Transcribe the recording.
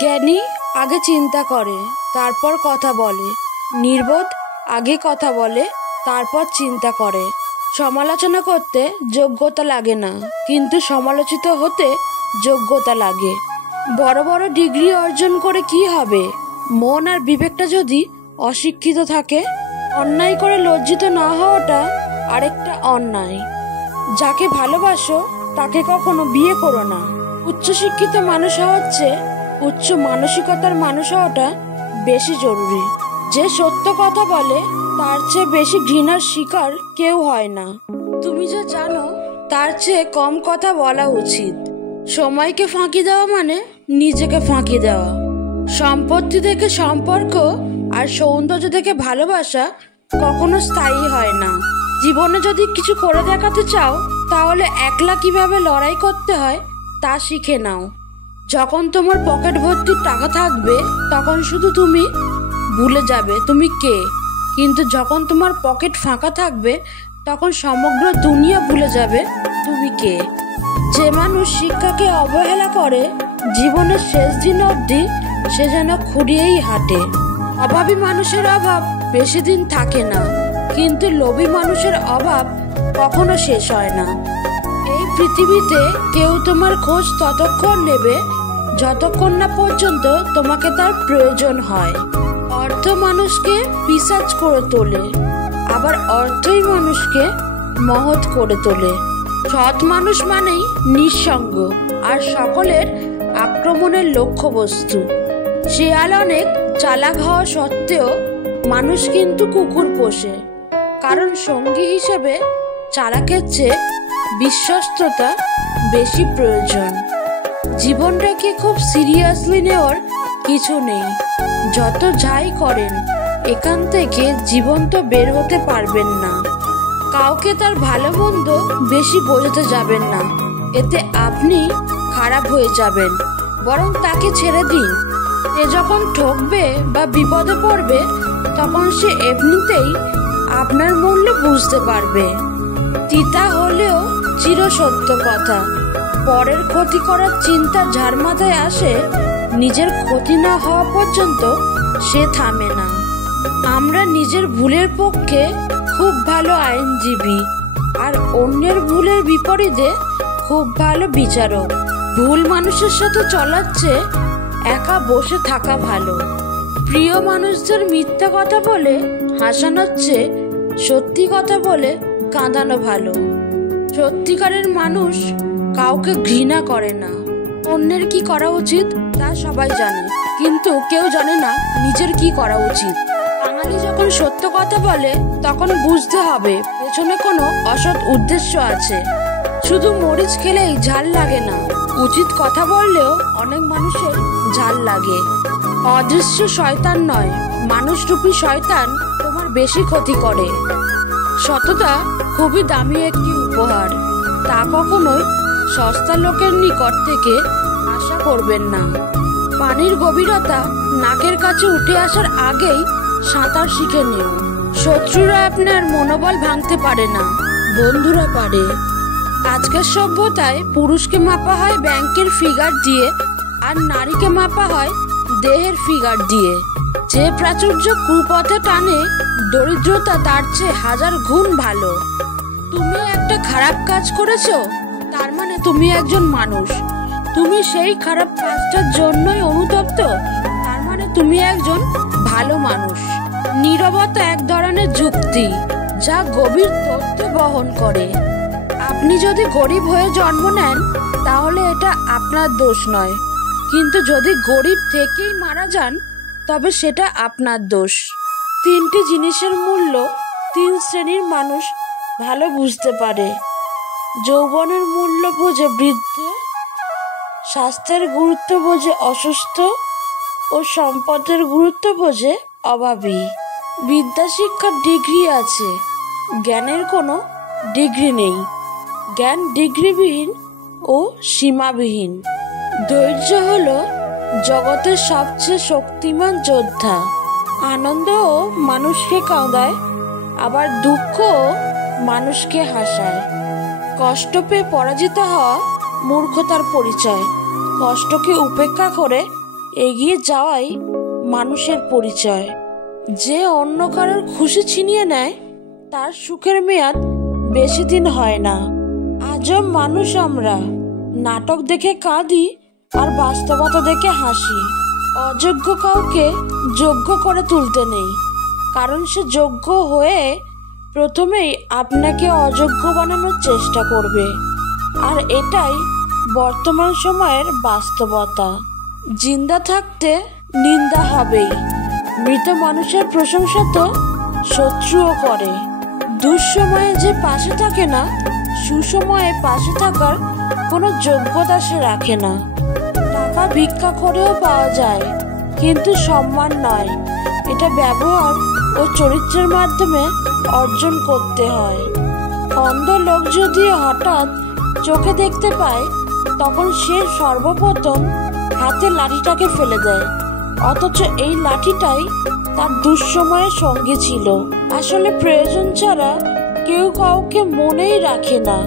জ্ঞানী আগে চিন্তা করে, তারপর কথা বলে। নির্বোধ আগে কথা বলে, তারপর চিন্তা করে। সমালোচনা করতে যোগ্যতা লাগে না, কিন্তু সমালোচিত হতে যোগ্যতা লাগে। বড় বড় ডিগ্রি অর্জন করে কি হবে? মন আর বিবেকটা যদি অশিক্ষিত থাকে। অন্যায় করে লজ্জিত না হওয়াটা আরেকটা অন্যায়। যাকে ভালোবাসো তাকে কখনো বিয়ে করো না। উচ্চশিক্ষিত মানুষ হওয়ার চেয়ে উচ্চ মানসিকতার মানুষ হওয়াটা বেশি জরুরি। যে সত্য কথা বলে তার চেয়ে বেশি ঘৃণার শিকার কেউ হয় না। তুমি যে জানো তার চেয়ে কম কথা বলা উচিত। সময়কে ফাঁকি দেওয়া মানে নিজেকে ফাঁকি দেওয়া। সম্পত্তি থেকে সম্পর্ক আর সৌন্দর্য থেকে ভালোবাসা কখনো স্থায়ী হয় না। জীবনে যদি কিছু করে দেখাতে চাও তাহলে একলা কিভাবে লড়াই করতে হয় তা শিখে নাও। যখন তোমার পকেট ভর্তি টাকা থাকবে তখন শুধু তুমি ভুলে যাবে তুমি কে, কিন্তু যখন তোমার পকেট ফাঁকা থাকবে তখন সমগ্র দুনিয়া ভুলে যাবে তুমি কে। যে মানুষ শিক্ষাকে অবহেলা করে জীবনের শেষ দিন অবধি সে যেন খুঁড়িয়েই হাঁটে। অভাবী মানুষের অভাব বেশি দিন থাকে না, কিন্তু লোভী মানুষের অভাব কখনো শেষ হয় না। এই পৃথিবীতে কেউ তোমার খোঁজ ততক্ষণ নেবে যতক্ষণ না পর্যন্ত তোমাকে তার প্রয়োজন হয়। অর্থ মানুষকে পিশাচ করে তোলে, আবার অর্থই মানুষকে মহৎ করে তোলে। সৎ মানুষ মানেই নিঃসঙ্গ আর সকলের আক্রমণের লক্ষ্যবস্তু। শিয়াল অনেক চালাক হওয়া সত্ত্বেও মানুষ কিন্তু কুকুর পোষে, কারণ সঙ্গী হিসেবে চালাকের চেয়ে বিশ্বস্ততা বেশি প্রয়োজন। জীবনটাকে খুব সিরিয়াসলি নেওয়ার কিছু নেই। যত যাই করেন এখান থেকে জীবন্ত বের হতে পারবেন না। কাউকে তার ভালো মন্দ বেশি বোঝাতে যাবেন না, এতে আপনি খারাপ হয়ে যাবেন। বরং তাকে ছেড়ে দিন। সে যখন ঠকবে বা বিপদে পড়বে তখন সে এমনিতেই আপনার মূল্য বুঝতে পারবে। তিতা হলেও চিরসত্য কথা, পরের ক্ষতি করার চিন্তা যার মাথায় আসে নিজের ক্ষতি না হওয়া পর্যন্ত সে থামে না। আমরা নিজের ভুলের পক্ষে খুব ভালো আইনজীবী আর অন্যের ভুলের বিপরীতে খুব ভালো বিচারক। ভুল মানুষের সাথে চলার চেয়ে একা বসে থাকা ভালো। প্রিয় মানুষদের মিথ্যা কথা বলে হাসানোর চেয়ে সত্যি কথা বলে কাঁদানো ভালো। সত্যিকারের মানুষ কাউকে ঘৃণা করে না। অন্যের কি করা উচিত তা সবাই জানে, কিন্তু কেউ জানে না নিজের কি করা উচিত। বাঙালি যখন সত্য কথা বলে তখন বুঝতে হবে পেছনে কোনো অসৎ উদ্দেশ্য আছে। শুধু মরিচ খেলেই ঝাল লাগে না, উচিত কথা বললেও অনেক মানুষের ঝাল লাগে। অদৃশ্য শয়তান নয়, মানুষরূপী শয়তান তোমার বেশি ক্ষতি করে। সততা খুবই দামি একটি উপহার, তা কখনোই সস্তা লোকের নিকট থেকে আশা করবেন না। পানির গভীরতা নাকের কাছে উঠে আসার আগেই সাঁতার শিখে নিও। শত্রুরা আপনার মনোবল ভাঙতে পারে না, বন্ধুরা পারে। আজকের সভ্যতায় পুরুষকে মাপা হয় ব্যাংকের ফিগার দিয়ে আর নারীকে মাপা হয় দেহের ফিগার দিয়ে। যে প্রাচুর্য কুপথে টানে দরিদ্রতা তার চেয়ে 1000 গুণ ভালো। তুমি একটা খারাপ কাজ করেছো তার মানে তুমি একজন মানুষ। তুমি সেই খারাপ কাজটার জন্যই অনুতপ্ত তার মানে তুমি একজন ভালো মানুষ। নীরবতা এক ধরনের যুক্তি যা গভীর তথ্য বহন করে। আপনি যদি গরিব হয়ে জন্ম নেন তাহলে এটা আপনার দোষ নয়, কিন্তু যদি গরিব থেকেই মারা যান তবে সেটা আপনার দোষ। 3টি জিনিসের মূল্য 3 শ্রেণীর মানুষ ভালো বুঝতে পারে। যৌবনের মূল্য বোঝে বৃদ্ধ, স্বাস্থ্যের গুরুত্ব বোঝে অসুস্থ ও সম্পদের গুরুত্ব বোঝে অভাবী। বিদ্যা শিক্ষার ডিগ্রি আছে, জ্ঞানের কোনো ডিগ্রি নেই। জ্ঞান ডিগ্রিবিহীন ও সীমাবিহীন। ধৈর্য হলো জগতের সবচেয়ে শক্তিমান যোদ্ধা। আনন্দও মানুষকে কাঁদায়, আবার দুঃখও মানুষকে হাসায়। কষ্ট পেয়ে পরাজিত হওয়া মূর্খতার পরিচয়। কষ্টকে উপেক্ষা করে এগিয়ে যাওয়াই মানুষের পরিচয়। যে অন্য কারোর খুশি ছিনিয়ে নেয় তার সুখের মেয়াদ বেশি দিন হয় না। আজব মানুষ আমরা, নাটক দেখে কাঁদি আর বাস্তবতা দেখে হাসি। অযোগ্য কাউকে যোগ্য করে তুলতে নেই, কারণ সে যোগ্য হয়ে প্রথমেই আপনাকে অযোগ্য বানানোর চেষ্টা করবে। আর এটাই বর্তমান সময়ের বাস্তবতা। জিন্দা থাকতে নিন্দা হবেই, মৃত মানুষের প্রশংসা তো শত্রুও করে। দুঃসময়ে যে পাশে থাকে না, সুসময়ে পাশে থাকার কোনো যোগ্যতা সে রাখে না। টাকা ভিক্ষা করেও পাওয়া যায়, কিন্তু সম্মান নয়। এটা ব্যবহার ও চরিত্রের মাধ্যমে অর্জন করতে হয়। অন্ধ লোক যদি হঠাৎ চোখে দেখতে পায়, তখন সে সর্বপ্রথম হাতে লাঠিটাকে ফেলে দেয়, অথচ এই লাঠিটাই তার দুঃসময়ের সঙ্গী ছিল। আসলে প্রয়োজন ছাড়া কেউ কাউকে মনেই রাখে না।